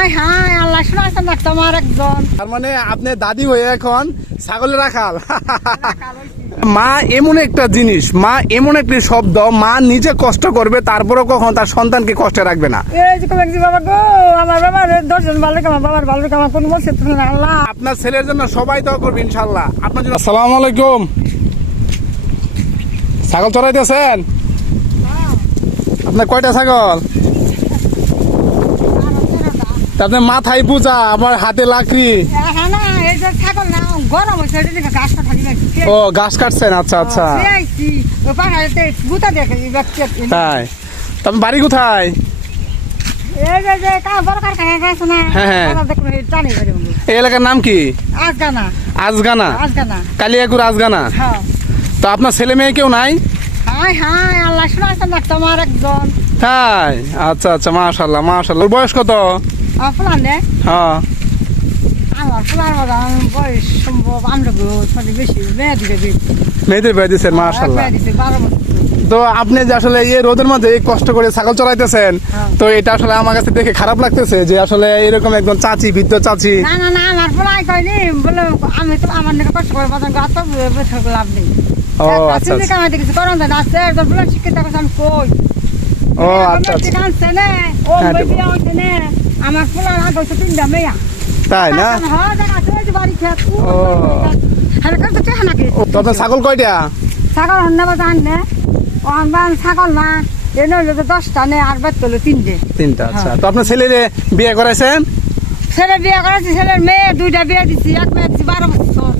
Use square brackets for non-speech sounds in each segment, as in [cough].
আল্লাহ শোনাছেন না তোমার একজন। তার মানে আপনি দাদি হয়ে এখন ছাগলের রাখাল [laughs] মা এমন একটা জিনিস মা এমন একটি শব্দ মা নিজে কষ্ট করবে তারপরেও কখন তার সন্তানকে কষ্টে রাখবে না। এই যে কমেছি বাবা গো আমার ভালো লেগে আমার বাবার ভালো লেগে আমার বলছে তুমি আল্লাহ। আপনার ছেলের জন্য সবাই তো করবে ইনশাল্লাহ আপনার জন্য আসসালামু আলাইকুম। ছাগল চড়াইতেছেন? আপনার কয়টা ছাগল? আপনার মাথায় পূজা আমার হাতে লাকড়ি। ও গাছ কাটছেন? আচ্ছা আচ্ছা। তাই। তা আপনার বাড়ি কোথায়? হ্যাঁ, হ্যাঁ। এই এলাকার নাম কি? আজগানা। আজগানা। তো আপনার ছেলে মেয়ে কেউ নাই? আচ্ছা আচ্ছা মাশাল্লাহ বয়স কত? ফুলান হ্যাঁ। আমার ফুলার মতো বয়স সম্ভব আমরা বেশি মেয়ে দিকে মেয়েদের বিয়ে দিচ্ছেন মাশাল্লাহ মেয়ে দিছে বারো বছর। তো আপনি যে আসলে এই রোদের মধ্যে কষ্ট করে ছাগল চড়াইতেছেন হ্যাঁ। তো এটা আসলে আমার কাছে দেখে খারাপ লাগতেছে যে আসলে এরকম একজন চাচি বৃদ্ধ চাচি। না না না আমার ফুলাই কয়নি বলে আমি তো আমার নাকি কষ্ট করে বাজার গাছ তো বসে লাভ নেই। ও আচ্ছা আচ্ছা। দেখেছি করন আছে ফুলার শিক্ষিত আমি কই? ও আচ্ছা আচ্ছা। ও হ্যাঁ, বই তো- বিয়া হইছে নে। আমার ফুলার আগে হচ্ছে তিনটা মেয়া। তাই না? হ্যাঁ ও। হ্যাঁ আপনার ছাগল কয়টা? ছাগল হন্না বাজা আনলে। ও আনবান ছাগল না। এ নইলে তো দশটা নে আর বেত করল তিনটে। তিনটা আচ্ছা। হ্যাঁ। তো আপনার ছেলের বিয়ে করাইছেন? ছেলে বিয়ে করেছি ছেলের মেয়ে দুইটা বিয়ে দিছি এক মেয়ে দিছি বারো বছর।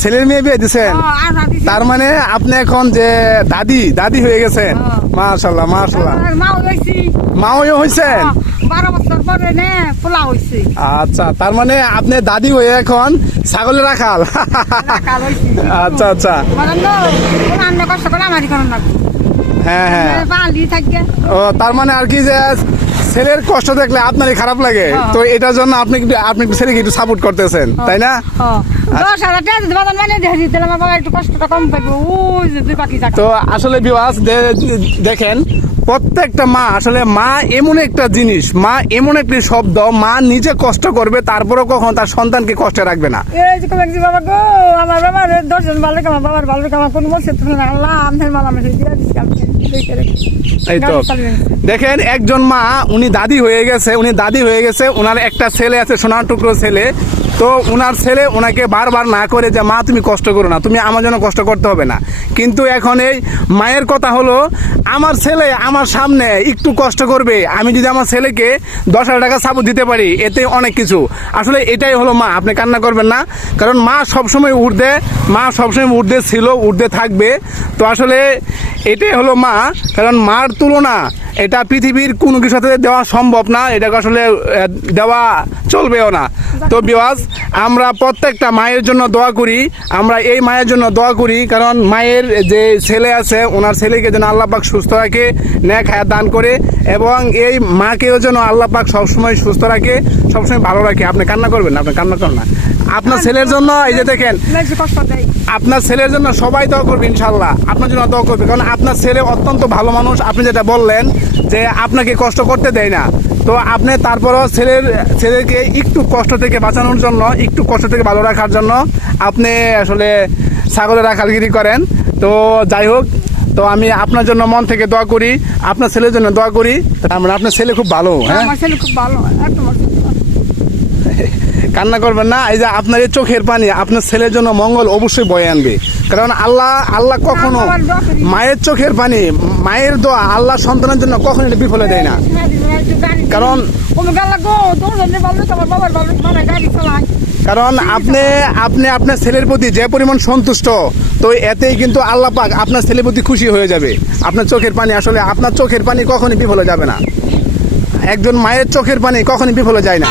ছেলের মেয়ে বিয়ে দিছেন? না তার মানে আপনি এখন যে দাদি দাদি হয়ে গেছেন। হ্যাঁ। মাশাল্লাহ মাশাল্লাহ আর মাও হয়েছি। মাও হয়েছেন বারো বছর পরে নে পোলা হয়েছি আচ্ছা তার মানে আপনি দাদি হয়ে এখন ছাগলের রাখাল আচ্ছা আচ্ছা। হ্যাঁ হ্যাঁ। ও তার মানে আর কি যে ছেলের কষ্ট দেখলে আপনারই খারাপ লাগে। তো এটার জন্য আপনি আপনি ছেলেকে একটু সাপোর্ট করতেছেন তাই না? পাখি তো আসলে বিবাস দেখেন প্রত্যেকটা মা আসলে মা এমন একটা জিনিস মা এমন একটি শব্দ মা নিজে কষ্ট করবে তারপরেও কখন তার সন্তানকে কষ্টে রাখবে না এই যে কমেছি বাবা গো আমার বাবার দর্শন ভালো লেগে বাবার ভালো লেগে আমার বলছে তুমি আল্লাহ মালা মেশে দিয়ে। এই তো। দেখেন একজন মা উনি দাদি হয়ে গেছে উনি দাদি হয়ে গেছে ওনার একটা ছেলে আছে সোনার টুকরো ছেলে তো ওনার ছেলে ওনাকে বারবার না করে যে, মা, তুমি কষ্ট করো না, তুমি আমার জন্য কষ্ট করতে হবে না। কিন্তু এখন এই মায়ের কথা হলো, আমার ছেলে আমার সামনে একটু কষ্ট করবে, আমি যদি আমার ছেলেকে দশ হাজার টাকা সাপোর্ট দিতে পারি, এতে অনেক কিছু। আসলে এটাই হলো মা, আপনি কান্না করবেন না, কারণ মা সবসময় উর্ধে মা সবসময় উর্ধে ছিল উর্ধে থাকবে। তো আসলে এটাই হলো মা, কারণ মার তুলনা এটা পৃথিবীর কোনো সাথে দেওয়া সম্ভব না এটাকে আসলে দেওয়া চলবেও না। তো বিওয়াজ আমরা প্রত্যেকটা মায়ের জন্য দোয়া করি আমরা এই মায়ের জন্য দোয়া করি কারণ মায়ের যে ছেলে আছে ওনার ছেলেকে যেন আল্লাহ পাক সুস্থ রাখে ন্যাক হায়াত দান করে এবং এই মাকেও যেন আল্লাহ পাক সবসময় সুস্থ রাখে সবসময় ভালো রাখে। আপনি কান্না করবেন না আপনি কান্না করেন না। আপনার ছেলের জন্য এই যে দেখেন আপনার ছেলের জন্য সবাই দোয়া করবে ইনশাল্লাহ। আপনার জন্য দোয়া করবে। কারণ আপনার ছেলে অত্যন্ত ভালো মানুষ। আপনি যেটা বললেন যে আপনাকে কষ্ট করতে দেয় না। তো আপনি তারপরও ছেলের, ছেলেকে একটু কষ্ট থেকে বাঁচানোর জন্য, একটু কষ্ট থেকে ভালো রাখার জন্য আপনি আসলে ছাগলের রাখালগিরি করেন। তো যাই হোক, তো আমি আপনার জন্য মন থেকে দোয়া করি, আপনার ছেলের জন্য দোয়া করি। আপনার ছেলে খুব ভালো হ্যাঁ? ছেলে খুব ভালো কান্না করবেন না এই যে আপনার এই চোখের পানি আপনার ছেলের জন্য মঙ্গল অবশ্যই বয়ে আনবে। কারণ আল্লাহ আল্লাহ কখনো। মায়ের চোখের পানি মায়ের দোয়া আল্লাহ সন্তানের জন্য কখনো এটা বিফলে দেয় না। কারণ- কারণ আপনি আপনি আপনার ছেলের প্রতি যে পরিমাণ সন্তুষ্ট তো এতেই কিন্তু আল্লাহ পাক আপনার ছেলের প্রতি খুশি হয়ে যাবে। আপনার চোখের পানি আসলে আপনার চোখের পানি কখনই বিফলে যাবে না। একজন মায়ের চোখের পানি কখনই বিফলে যায় না।